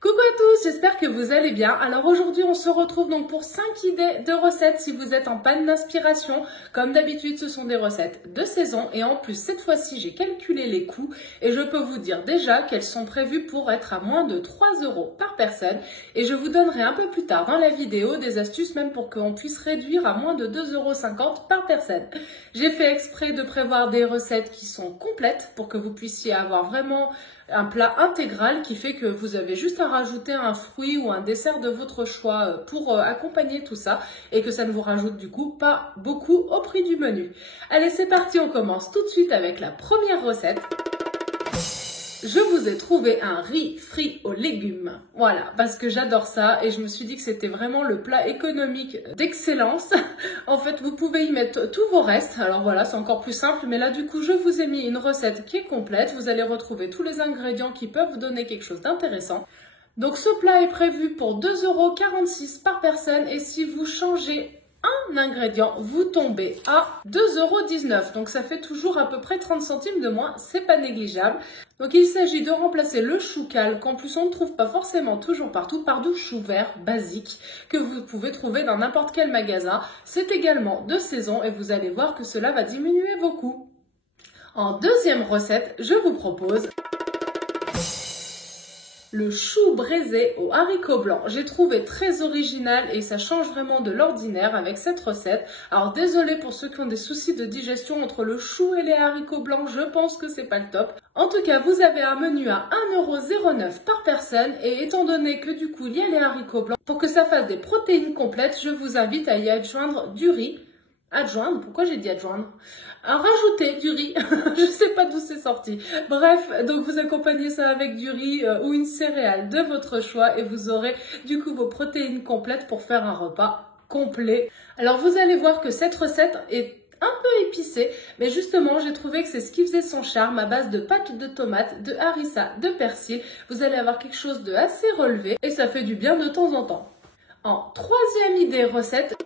Coucou à tous, j'espère que vous allez bien. Alors aujourd'hui on se retrouve donc pour 5 idées de recettes si vous êtes en panne d'inspiration. Comme d'habitude ce sont des recettes de saison et en plus cette fois-ci j'ai calculé les coûts et je peux vous dire déjà qu'elles sont prévues pour être à moins de 3 € par personne et je vous donnerai un peu plus tard dans la vidéo des astuces même pour qu'on puisse réduire à moins de 2,50 € par personne. J'ai fait exprès de prévoir des recettes qui sont complètes pour que vous puissiez avoir vraiment un plat intégral qui fait que vous avez juste à rajouter un fruit ou un dessert de votre choix pour accompagner tout ça et que ça ne vous rajoute du coup pas beaucoup au prix du menu. Allez, c'est parti, on commence tout de suite avec la première recette. Je vous ai trouvé un riz frit aux légumes. Voilà, parce que j'adore ça et je me suis dit que c'était vraiment le plat économique d'excellence. En fait, vous pouvez y mettre tous vos restes. Alors voilà, c'est encore plus simple, mais là du coup, je vous ai mis une recette qui est complète. Vous allez retrouver tous les ingrédients qui peuvent vous donner quelque chose d'intéressant. Donc ce plat est prévu pour 2,46 € par personne et si vous changez un ingrédient, vous tombez à 2,19 €. Donc ça fait toujours à peu près 30 centimes de moins, c'est pas négligeable. Donc il s'agit de remplacer le chou cal, qu'en plus on ne trouve pas forcément toujours partout, par du chou vert basique que vous pouvez trouver dans n'importe quel magasin. C'est également de saison et vous allez voir que cela va diminuer vos coûts. En deuxième recette, je vous propose le chou braisé aux haricots blancs. J'ai trouvé très original et ça change vraiment de l'ordinaire avec cette recette. Alors désolé pour ceux qui ont des soucis de digestion entre le chou et les haricots blancs, je pense que c'est pas le top. En tout cas, vous avez un menu à 1,09 € par personne et étant donné que du coup il y a les haricots blancs, pour que ça fasse des protéines complètes, je vous invite à y adjoindre du riz. Adjoindre, pourquoi j'ai dit adjoindre? À rajouter du riz, je sais pas d'où c'est sorti. Bref, donc vous accompagnez ça avec du riz ou une céréale de votre choix et vous aurez du coup vos protéines complètes pour faire un repas complet. Alors vous allez voir que cette recette est un peu épicée, mais justement j'ai trouvé que c'est ce qui faisait son charme à base de pâte de tomate, de harissa, de persil. Vous allez avoir quelque chose de assez relevé et ça fait du bien de temps en temps. En troisième idée recette,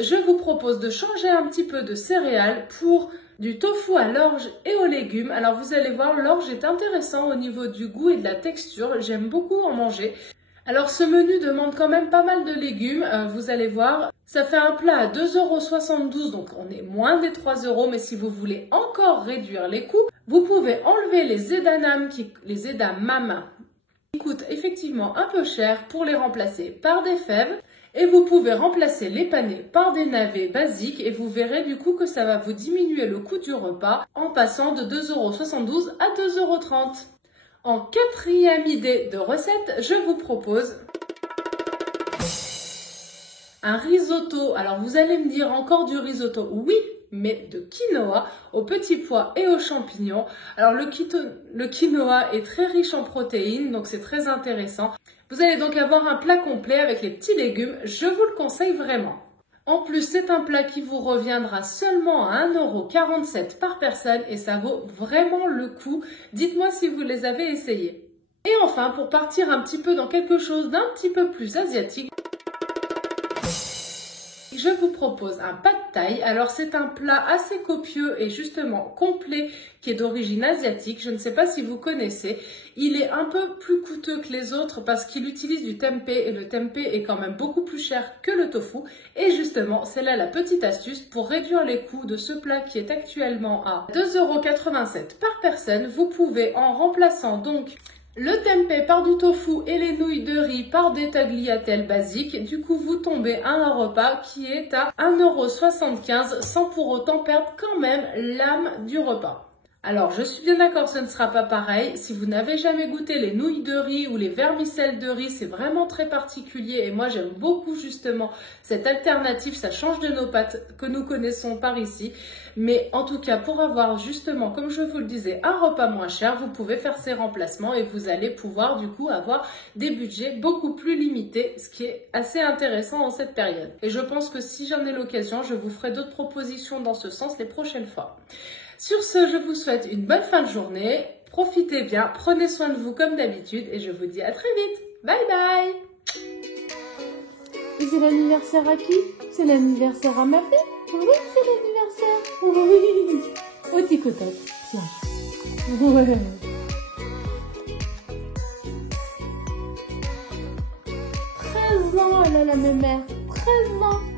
je vous propose de changer un petit peu de céréales pour du tofu à l'orge et aux légumes. Alors vous allez voir, l'orge est intéressant au niveau du goût et de la texture. J'aime beaucoup en manger. Alors ce menu demande quand même pas mal de légumes. Vous allez voir, ça fait un plat à 2,72 €. Donc on est moins des 3 €. Mais si vous voulez encore réduire les coûts, vous pouvez enlever les edamame qui coûtent effectivement un peu cher pour les remplacer par des fèves. Et vous pouvez remplacer les panais par des navets basiques et vous verrez du coup que ça va vous diminuer le coût du repas en passant de 2,72 € à 2,30 €. En quatrième idée de recette, je vous propose un risotto. Alors vous allez me dire encore du risotto, oui, mais de quinoa aux petits pois et aux champignons. Alors le quinoa est très riche en protéines, donc c'est très intéressant. Vous allez donc avoir un plat complet avec les petits légumes, je vous le conseille vraiment. En plus, c'est un plat qui vous reviendra seulement à 1,47 € par personne et ça vaut vraiment le coup. Dites-moi si vous les avez essayés. Et enfin, pour partir un petit peu dans quelque chose d'un petit peu plus asiatique, je vous propose un pad thai. Alors c'est un plat assez copieux et justement complet qui est d'origine asiatique. Je ne sais pas si vous connaissez. Il est un peu plus coûteux que les autres parce qu'il utilise du tempeh et le tempeh est quand même beaucoup plus cher que le tofu. Et justement, c'est là la petite astuce pour réduire les coûts de ce plat qui est actuellement à 2,87 € par personne. Vous pouvez, en remplaçant donc le tempeh par du tofu et les nouilles de riz par des tagliatelles basiques, du coup vous tombez à un repas qui est à 1,75 € sans pour autant perdre quand même l'âme du repas. Alors je suis bien d'accord, ce ne sera pas pareil. Si vous n'avez jamais goûté les nouilles de riz ou les vermicelles de riz, c'est vraiment très particulier et moi j'aime beaucoup justement cette alternative, ça change de nos pâtes que nous connaissons par ici. Mais en tout cas, pour avoir justement, comme je vous le disais, un repas moins cher, vous pouvez faire ces remplacements et vous allez pouvoir du coup avoir des budgets beaucoup plus limités, ce qui est assez intéressant en cette période. Et je pense que si j'en ai l'occasion, je vous ferai d'autres propositions dans ce sens les prochaines fois. Sur ce, je vous souhaite une bonne fin de journée, profitez bien, prenez soin de vous comme d'habitude et je vous dis à très vite. Bye bye! Et c'est l'anniversaire à qui? C'est l'anniversaire à ma fille? Oui, c'est l'anniversaire. Oui. Au tic-au-tac. Tiens. Ouais. 13 ans, elle a la mémère. 13 ans.